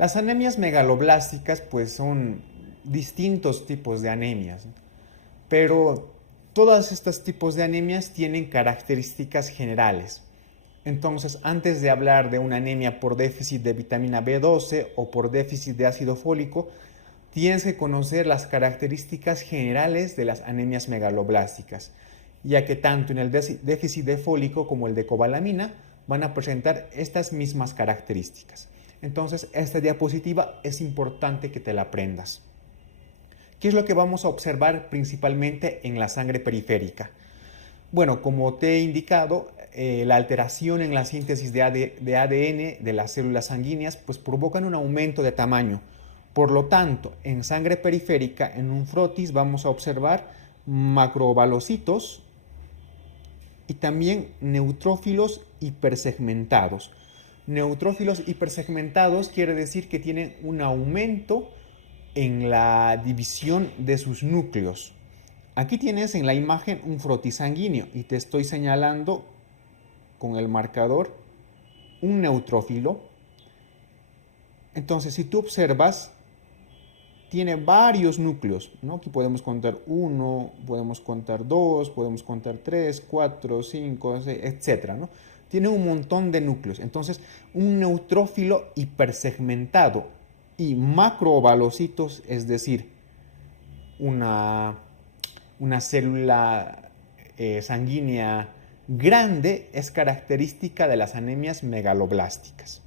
Las anemias megaloblásticas pues son distintos tipos de anemias, ¿no? Pero todos estos tipos de anemias tienen características generales. Entonces, antes de hablar de una anemia por déficit de vitamina B12 o por déficit de ácido fólico, tienes que conocer las características generales de las anemias megaloblásticas, ya que tanto en el déficit de fólico como el de cobalamina van a presentar estas mismas características. Entonces, esta diapositiva es importante que te la aprendas. ¿Qué es lo que vamos a observar principalmente en la sangre periférica? Bueno, como te he indicado, la alteración en la síntesis de ADN de las células sanguíneas pues provocan un aumento de tamaño. Por lo tanto, en sangre periférica, en un frotis, vamos a observar macrovalocitos y también neutrófilos hipersegmentados. Neutrófilos hipersegmentados quiere decir que tienen un aumento en la división de sus núcleos. Aquí tienes en la imagen un frotis sanguíneo y te estoy señalando con el marcador un neutrófilo. Entonces, si tú observas, tiene varios núcleos, ¿no? Aquí podemos contar 1, podemos contar 2, podemos contar 3, 4, 5, 6, etc., ¿no? Tiene un montón de núcleos. Entonces, un neutrófilo hipersegmentado y macrovalocitos, es decir, una célula sanguínea grande, es característica de las anemias megaloblásticas.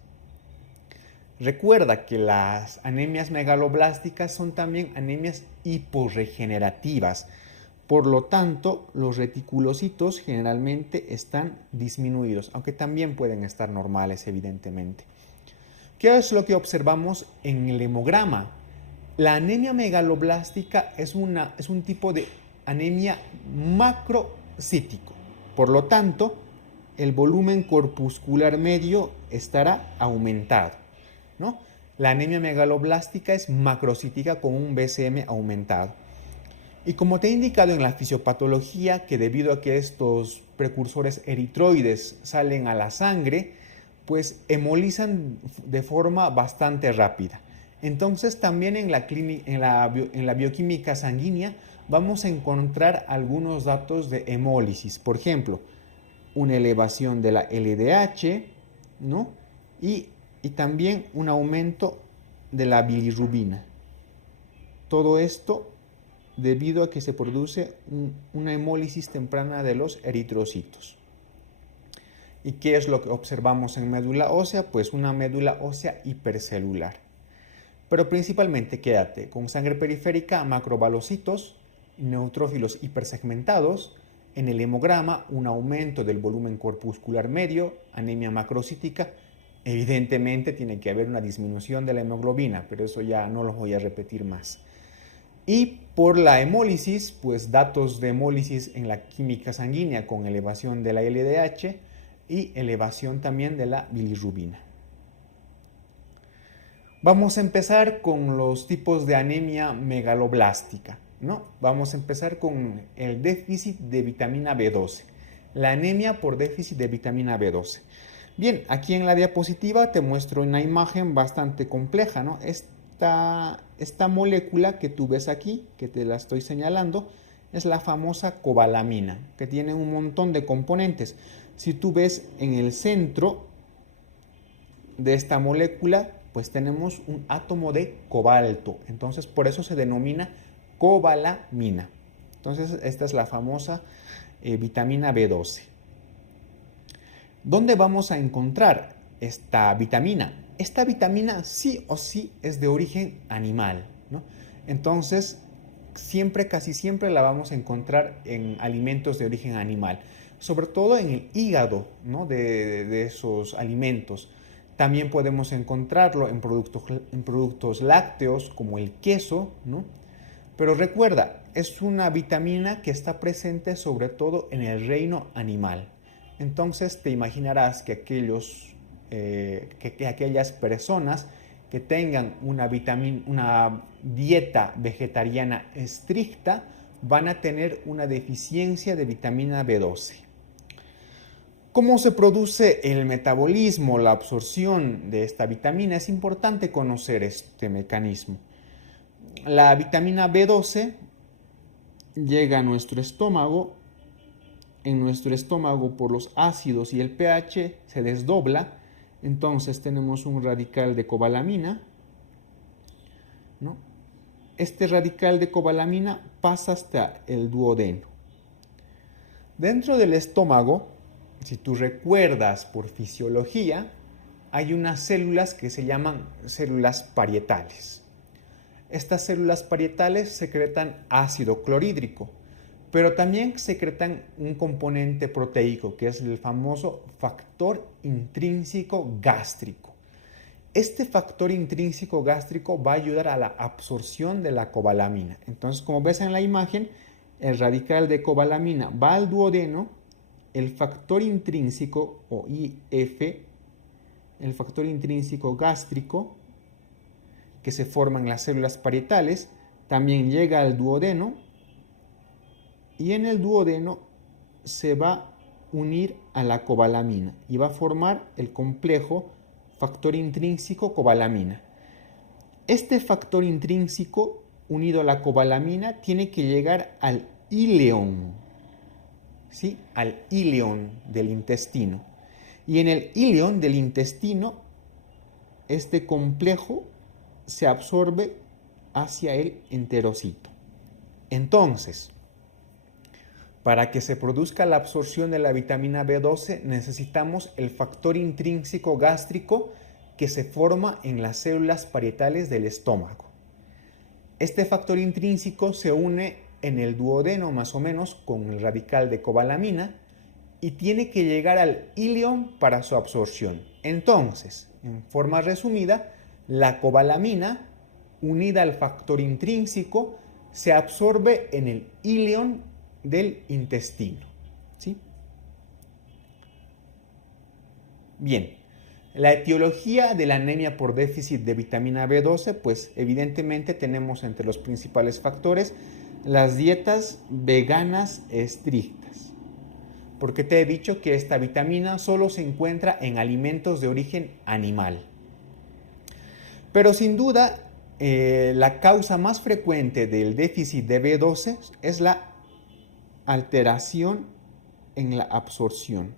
Recuerda que las anemias megaloblásticas son también anemias hiporregenerativas. Por lo tanto, los reticulocitos generalmente están disminuidos, aunque también pueden estar normales, evidentemente. ¿Qué es lo que observamos en el hemograma? La anemia megaloblástica es un tipo de anemia macrocítico. Por lo tanto, el volumen corpuscular medio estará aumentado, ¿no? La anemia megaloblástica es macrocítica con un BCM aumentado. Y como te he indicado en la fisiopatología, que debido a que estos precursores eritroides salen a la sangre, pues hemolizan de forma bastante rápida. Entonces también en la bioquímica sanguínea vamos a encontrar algunos datos de hemólisis. Por ejemplo, una elevación de la LDH, ¿no? Y también un aumento de la bilirrubina. Todo esto debido a que se produce una hemólisis temprana de los eritrocitos. ¿Y qué es lo que observamos en médula ósea? Pues una médula ósea hipercelular. Pero principalmente quédate con sangre periférica, macrovalocitos, neutrófilos hipersegmentados, en el hemograma un aumento del volumen corpuscular medio, anemia macrocítica. Evidentemente tiene que haber una disminución de la hemoglobina, pero eso ya no lo voy a repetir más. Y por la hemólisis, pues datos de hemólisis en la química sanguínea con elevación de la LDH y elevación también de la bilirrubina. Vamos a empezar con los tipos de anemia megaloblástica, ¿no? Vamos a empezar con el déficit de vitamina B12, la anemia por déficit de vitamina B12. Bien, aquí en la diapositiva te muestro una imagen bastante compleja, ¿no? Esta molécula que tú ves aquí, que te la estoy señalando, es la famosa cobalamina, que tiene un montón de componentes. Si tú ves en el centro de esta molécula, pues tenemos un átomo de cobalto. Entonces, por eso se denomina cobalamina. Entonces, esta es la famosa vitamina B12. ¿Dónde vamos a encontrar esta vitamina? Esta vitamina sí o sí es de origen animal, ¿no? Entonces, casi siempre la vamos a encontrar en alimentos de origen animal, sobre todo en el hígado, ¿no? de esos alimentos. También podemos encontrarlo en productos lácteos como el queso, ¿no? Pero recuerda, es una vitamina que está presente sobre todo en el reino animal. Entonces te imaginarás que aquellas personas que tengan una dieta vegetariana estricta van a tener una deficiencia de vitamina B12. ¿Cómo se produce el metabolismo, la absorción de esta vitamina? Es importante conocer este mecanismo. La vitamina B12 llega a nuestro estómago. En nuestro estómago, por los ácidos y el pH, se desdobla. Entonces tenemos un radical de cobalamina, ¿no? Este radical de cobalamina pasa hasta el duodeno. Dentro del estómago, si tú recuerdas por fisiología, hay unas células que se llaman células parietales. Estas células parietales secretan ácido clorhídrico, pero también secretan un componente proteico que es el famoso factor intrínseco gástrico. Este factor intrínseco gástrico va a ayudar a la absorción de la cobalamina. Entonces, como ves en la imagen, el radical de cobalamina va al duodeno, el factor intrínseco o IF, el factor intrínseco gástrico que se forma en las células parietales, también llega al duodeno y en el duodeno se va a unir a la cobalamina y va a formar el complejo factor intrínseco cobalamina. Este factor intrínseco unido a la cobalamina tiene que llegar al íleon, ¿sí? Al íleon del intestino. Y en el íleon del intestino, este complejo se absorbe hacia el enterocito. Entonces, para que se produzca la absorción de la vitamina B12 necesitamos el factor intrínseco gástrico que se forma en las células parietales del estómago. Este factor intrínseco se une en el duodeno más o menos con el radical de cobalamina y tiene que llegar al íleon para su absorción. Entonces, en forma resumida, la cobalamina unida al factor intrínseco se absorbe en el íleon del intestino, ¿sí? Bien, la etiología de la anemia por déficit de vitamina B12, pues evidentemente tenemos entre los principales factores las dietas veganas estrictas, porque te he dicho que esta vitamina solo se encuentra en alimentos de origen animal. Pero sin duda, la causa más frecuente del déficit de B12 es la alteración en la absorción.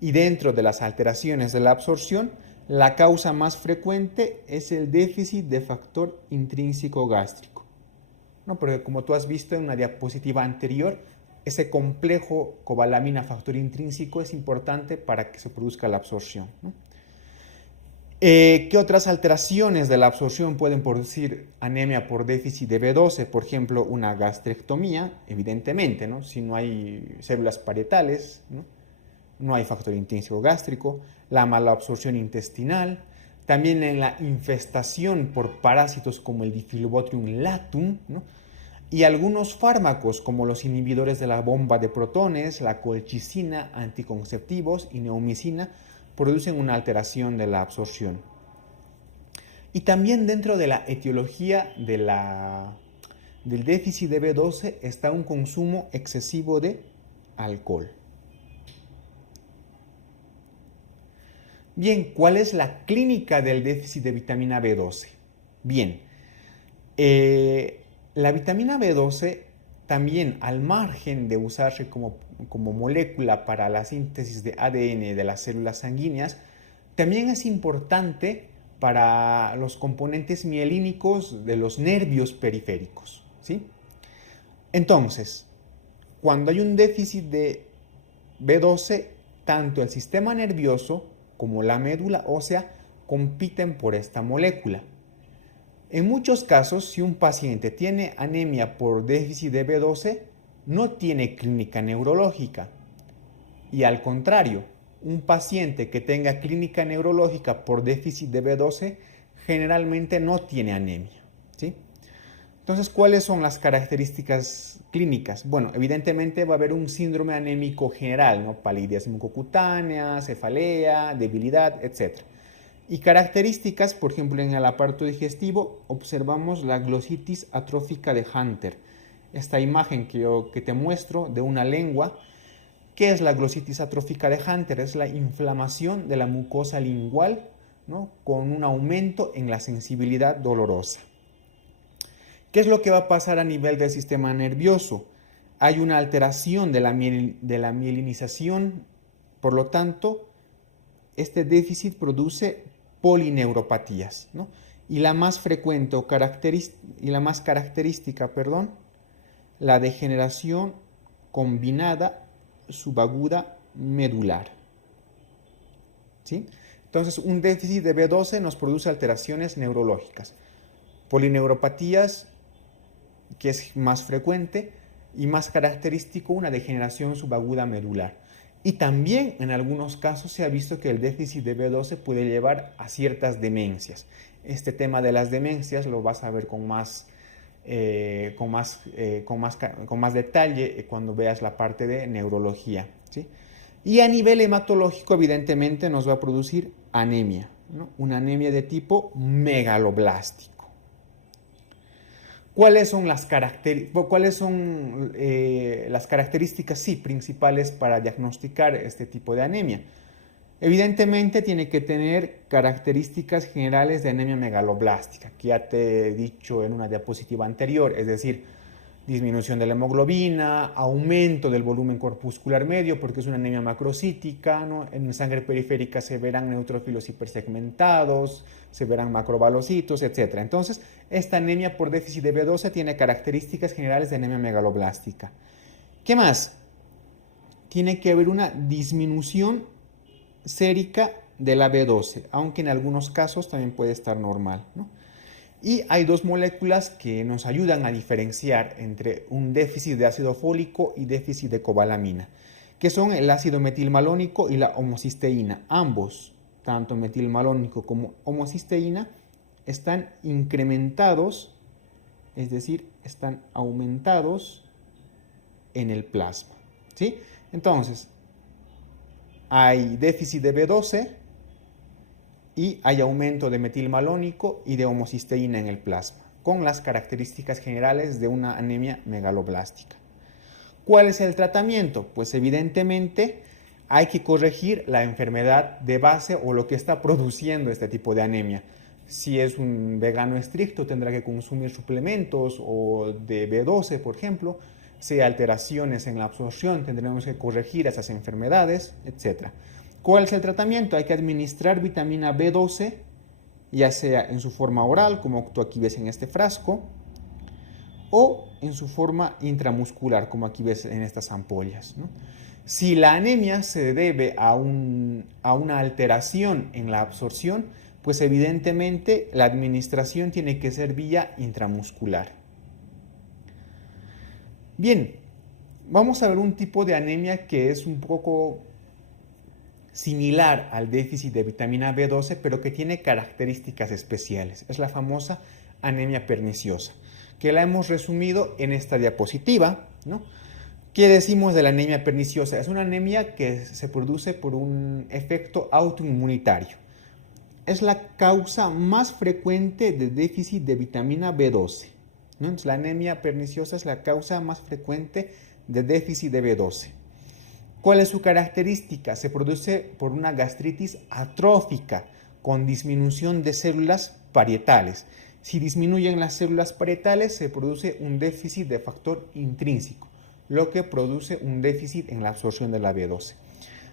Y dentro de las alteraciones de la absorción, la causa más frecuente es el déficit de factor intrínseco gástrico. ¿No? Porque como tú has visto en una diapositiva anterior, ese complejo cobalamina factor intrínseco es importante para que se produzca la absorción, ¿no? ¿Qué otras alteraciones de la absorción pueden producir anemia por déficit de B12? Por ejemplo, una gastrectomía, evidentemente, ¿no? Si no hay células parietales, ¿no? No hay factor intrínseco gástrico, la mala absorción intestinal, también en la infestación por parásitos como el Bifidobacterium latum, ¿no? Y algunos fármacos como los inhibidores de la bomba de protones, la colchicina, anticonceptivos y neomicina producen una alteración de la absorción. Y también dentro de la etiología del déficit de B12 está un consumo excesivo de alcohol. Bien, ¿cuál es la clínica del déficit de vitamina B12? Bien, la vitamina B12 también, al margen de usarse como molécula para la síntesis de ADN de las células sanguíneas, también es importante para los componentes mielínicos de los nervios periféricos, ¿sí? Entonces, cuando hay un déficit de B12, tanto el sistema nervioso como la médula ósea compiten por esta molécula. En muchos casos, si un paciente tiene anemia por déficit de B12, no tiene clínica neurológica. Y al contrario, un paciente que tenga clínica neurológica por déficit de B12 generalmente no tiene anemia, ¿sí? Entonces, ¿cuáles son las características clínicas? Bueno, evidentemente va a haber un síndrome anémico general, ¿no? Palidez mucocutánea, cefalea, debilidad, etc. Y características, por ejemplo, en el aparato digestivo observamos la glositis atrófica de Hunter. Esta imagen que te muestro de una lengua ¿Qué es la glositis atrófica de Hunter? Es la inflamación de la mucosa lingual, ¿no? Con un aumento en la sensibilidad dolorosa. ¿Qué es lo que va a pasar a nivel del sistema nervioso? Hay una alteración de la mielinización, por lo tanto, este déficit produce polineuropatías, ¿no? Y la más frecuente y la más característica, la degeneración combinada subaguda medular. ¿Sí? Entonces, un déficit de B12 nos produce alteraciones neurológicas. Polineuropatías, que es más frecuente, y más característico, una degeneración subaguda medular. Y también en algunos casos se ha visto que el déficit de B12 puede llevar a ciertas demencias. Este tema de las demencias lo vas a ver con más detalle cuando veas la parte de neurología, ¿sí? Y a nivel hematológico, evidentemente, nos va a producir anemia, ¿no? Una anemia de tipo megaloblástico. ¿Cuáles son las características principales para diagnosticar este tipo de anemia? Evidentemente tiene que tener características generales de anemia megaloblástica, que ya te he dicho en una diapositiva anterior, es decir, disminución de la hemoglobina, aumento del volumen corpuscular medio, porque es una anemia macrocítica, ¿no? En sangre periférica se verán neutrófilos hipersegmentados, se verán macrobalocitos, etc. Entonces, esta anemia por déficit de B12 tiene características generales de anemia megaloblástica. ¿Qué más? Tiene que haber una disminución sérica de la B12, aunque en algunos casos también puede estar normal, ¿no? Y hay dos moléculas que nos ayudan a diferenciar entre un déficit de ácido fólico y déficit de cobalamina, que son el ácido metilmalónico y la homocisteína. Ambos, tanto metilmalónico como homocisteína, están incrementados, es decir, están aumentados en el plasma, ¿sí? Entonces, hay déficit de B12 y hay aumento de metilmalónico y de homocisteína en el plasma, con las características generales de una anemia megaloblástica. ¿Cuál es el tratamiento? Pues evidentemente hay que corregir la enfermedad de base o lo que está produciendo este tipo de anemia. Si es un vegano estricto, tendrá que consumir suplementos o de B12, por ejemplo. Si hay alteraciones en la absorción, tendremos que corregir esas enfermedades, etc. ¿Cuál es el tratamiento? Hay que administrar vitamina B12, ya sea en su forma oral, como tú aquí ves en este frasco, o en su forma intramuscular, como aquí ves en estas ampollas, ¿no? Si la anemia se debe a una alteración en la absorción, pues evidentemente la administración tiene que ser vía intramuscular. Bien, vamos a ver un tipo de anemia que es un poco similar al déficit de vitamina B12, pero que tiene características especiales. Es la famosa anemia perniciosa, que la hemos resumido en esta diapositiva, ¿no? ¿Qué decimos de la anemia perniciosa? Es una anemia que se produce por un efecto autoinmunitario. Es la causa más frecuente de déficit de vitamina B12, ¿no? Entonces, la anemia perniciosa es la causa más frecuente de déficit de B12. ¿Cuál es su característica? Se produce por una gastritis atrófica con disminución de células parietales. Si disminuyen las células parietales, se produce un déficit de factor intrínseco, lo que produce un déficit en la absorción de la B12.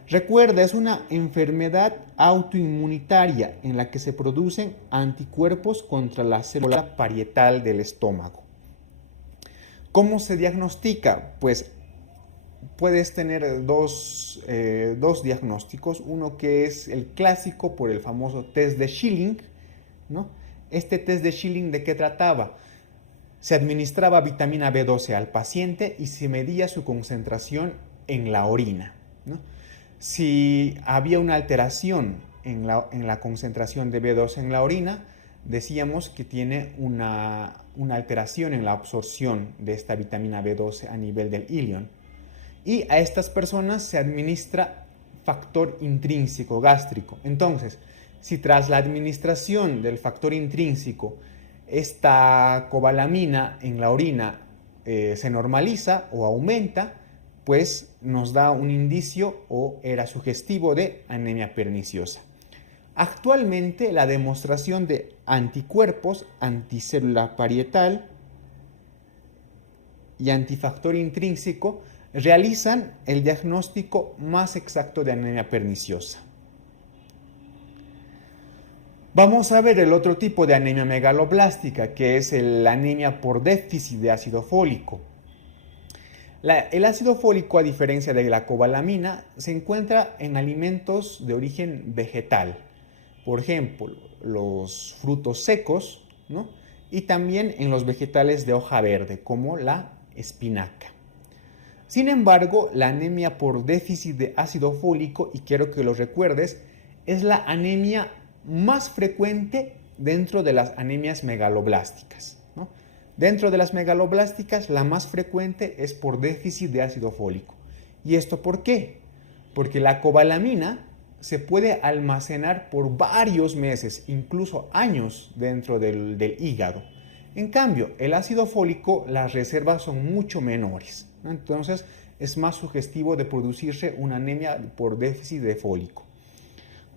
Recuerda, es una enfermedad autoinmunitaria en la que se producen anticuerpos contra la célula parietal del estómago. ¿Cómo se diagnostica? Pues puedes tener dos diagnósticos, uno que es el clásico por el famoso test de Schilling, ¿no? Este test de Schilling, ¿de qué trataba? Se administraba vitamina B12 al paciente y se medía su concentración en la orina, ¿no? Si había una alteración en la concentración de B12 en la orina, decíamos que tiene una alteración en la absorción de esta vitamina B12 a nivel del ilion. Y a estas personas se administra factor intrínseco gástrico. Entonces, si tras la administración del factor intrínseco esta cobalamina en la orina se normaliza o aumenta, pues nos da un indicio o era sugestivo de anemia perniciosa. Actualmente la demostración de anticuerpos, anticélula parietal y antifactor intrínseco realizan el diagnóstico más exacto de anemia perniciosa. Vamos a ver el otro tipo de anemia megaloblástica, que es la anemia por déficit de ácido fólico. El ácido fólico, a diferencia de la cobalamina, se encuentra en alimentos de origen vegetal. Por ejemplo, los frutos secos, ¿no? Y también en los vegetales de hoja verde, como la espinaca. Sin embargo, la anemia por déficit de ácido fólico, y quiero que lo recuerdes, es la anemia más frecuente dentro de las anemias megaloblásticas, ¿no? Dentro de las megaloblásticas, la más frecuente es por déficit de ácido fólico. ¿Y esto por qué? Porque la cobalamina se puede almacenar por varios meses, incluso años, dentro del hígado. En cambio, el ácido fólico, las reservas son mucho menores, ¿no? Entonces, es más sugestivo de producirse una anemia por déficit de fólico.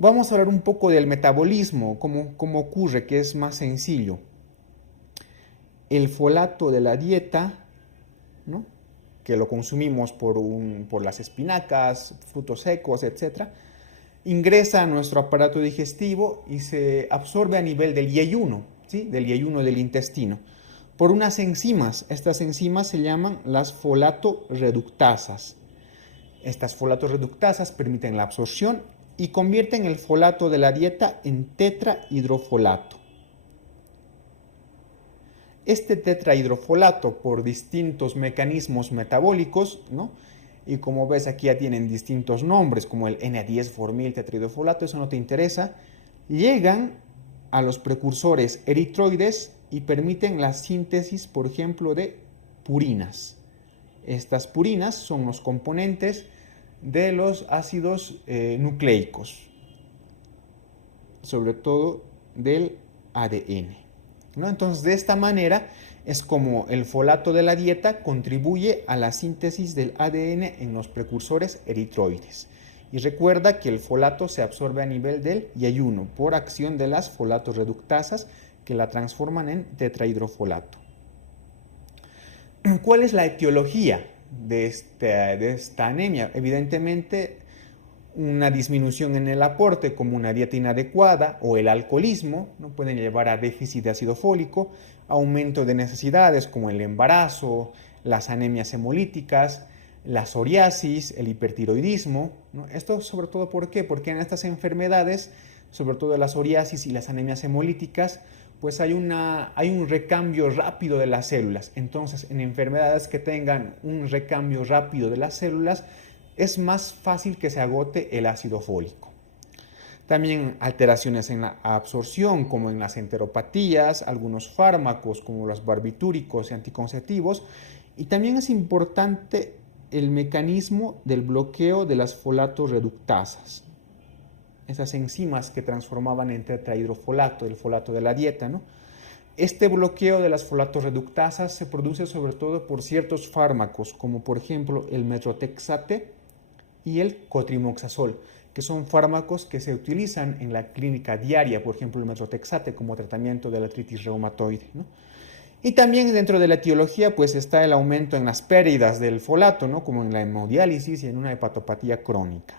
Vamos a hablar un poco del metabolismo, cómo ocurre, que es más sencillo. El folato de la dieta, ¿no? Que lo consumimos por las espinacas, frutos secos, etc., ingresa a nuestro aparato digestivo y se absorbe a nivel del yeyuno, ¿sí? Del yeyuno del intestino, por unas enzimas. Estas enzimas se llaman las folato-reductasas. Estas folato-reductasas permiten la absorción y convierten el folato de la dieta en tetrahidrofolato. Este tetrahidrofolato, por distintos mecanismos metabólicos, ¿no? Y como ves aquí ya tienen distintos nombres, como el N10-formil tetrahidrofolato, eso no te interesa, llegan a los precursores eritroides y permiten la síntesis, por ejemplo, de purinas. Estas purinas son los componentes de los ácidos nucleicos, sobre todo del ADN, ¿no? Entonces, de esta manera es como el folato de la dieta contribuye a la síntesis del ADN en los precursores eritroides. Y recuerda que el folato se absorbe a nivel del yeyuno por acción de las folato-reductasas que la transforman en tetrahidrofolato. ¿Cuál es la etiología de esta anemia? Evidentemente, una disminución en el aporte, como una dieta inadecuada o el alcoholismo, ¿no? Pueden llevar a déficit de ácido fólico, aumento de necesidades como el embarazo, las anemias hemolíticas, la psoriasis, el hipertiroidismo, ¿no? Esto sobre todo, ¿por qué? Porque en estas enfermedades, sobre todo la psoriasis y las anemias hemolíticas, pues hay un recambio rápido de las células. Entonces, en enfermedades que tengan un recambio rápido de las células, es más fácil que se agote el ácido fólico. También alteraciones en la absorción, como en las enteropatías, algunos fármacos como los barbitúricos y anticonceptivos. Y también es importante el mecanismo del bloqueo de las folato-reductasas, esas enzimas que transformaban en tetrahidrofolato, el folato de la dieta, ¿no? Este bloqueo de las folato-reductasas se produce sobre todo por ciertos fármacos, como por ejemplo el metrotexate y el cotrimoxazol, que son fármacos que se utilizan en la clínica diaria, por ejemplo el metrotexate como tratamiento de la artritis reumatoide, ¿no? Y también dentro de la etiología pues está el aumento en las pérdidas del folato, ¿no? Como en la hemodiálisis y en una hepatopatía crónica.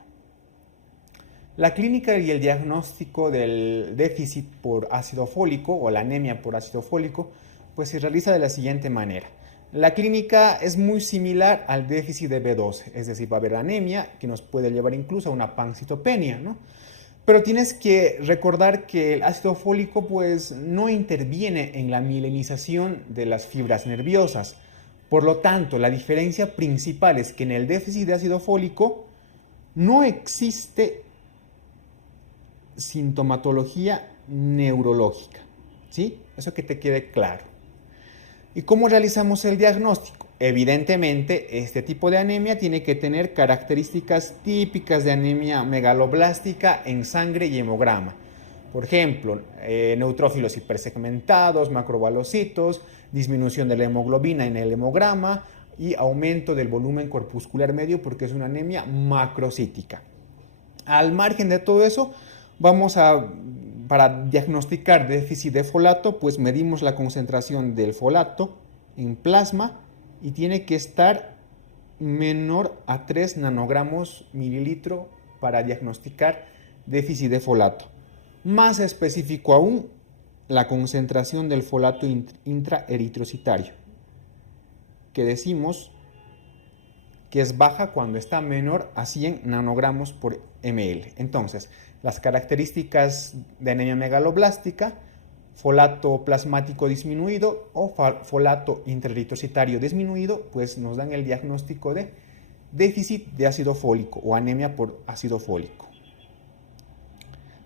La clínica y el diagnóstico del déficit por ácido fólico o la anemia por ácido fólico pues se realiza de la siguiente manera. La clínica es muy similar al déficit de B12, es decir, va a haber anemia que nos puede llevar incluso a una pancitopenia, ¿no? Pero tienes que recordar que el ácido fólico pues no interviene en la mielinización de las fibras nerviosas. Por lo tanto, la diferencia principal es que en el déficit de ácido fólico no existe sintomatología neurológica, ¿sí? Eso que te quede claro. ¿Y cómo realizamos el diagnóstico? Evidentemente, este tipo de anemia tiene que tener características típicas de anemia megaloblástica en sangre y hemograma. Por ejemplo, neutrófilos hipersegmentados, macrobalocitos, disminución de la hemoglobina en el hemograma y aumento del volumen corpuscular medio porque es una anemia macrocítica. Al margen de todo eso, para diagnosticar déficit de folato, pues medimos la concentración del folato en plasma y tiene que estar menor a 3 nanogramos mililitro para diagnosticar déficit de folato. Más específico aún, la concentración del folato intraeritrocitario, que decimos que es baja cuando está menor a 100 nanogramos por ml. Entonces, las características de anemia megaloblástica: folato plasmático disminuido o folato intraeritrocitario disminuido, pues nos dan el diagnóstico de déficit de ácido fólico o anemia por ácido fólico.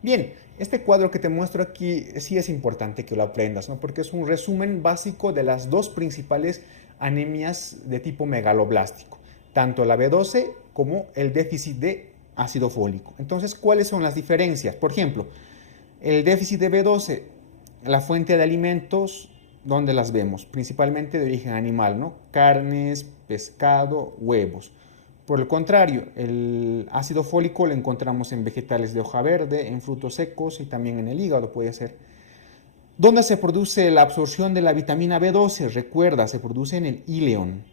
Bien, este cuadro que te muestro aquí sí es importante que lo aprendas, ¿no? Porque es un resumen básico de las dos principales anemias de tipo megaloblástico, tanto la B12 como el déficit de ácido fólico. Entonces, ¿cuáles son las diferencias? Por ejemplo, el déficit de B12, la fuente de alimentos, ¿dónde las vemos? Principalmente de origen animal, ¿no? Carnes, pescado, huevos. Por el contrario, el ácido fólico lo encontramos en vegetales de hoja verde, en frutos secos y también en el hígado puede ser. ¿Dónde se produce la absorción de la vitamina B12? Recuerda, se produce en el íleon.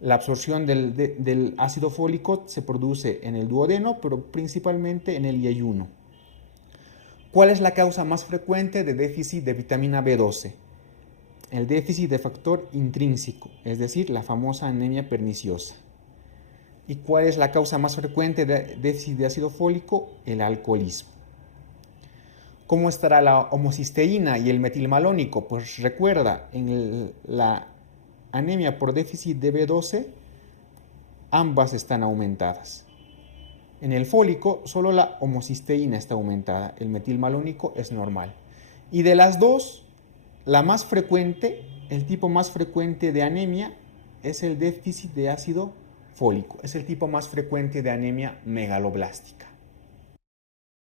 La absorción del ácido fólico se produce en el duodeno, pero principalmente en el yeyuno. ¿Cuál es la causa más frecuente de déficit de vitamina B12? El déficit de factor intrínseco, es decir, la famosa anemia perniciosa. ¿Y cuál es la causa más frecuente de déficit de ácido fólico? El alcoholismo. ¿Cómo estará la homocisteína y el metilmalónico? Pues recuerda, en la anemia por déficit de B12, ambas están aumentadas. En el fólico, solo la homocisteína está aumentada, el metilmalónico es normal. Y de las dos, la más frecuente, el tipo más frecuente de anemia es el déficit de ácido fólico, es el tipo más frecuente de anemia megaloblástica.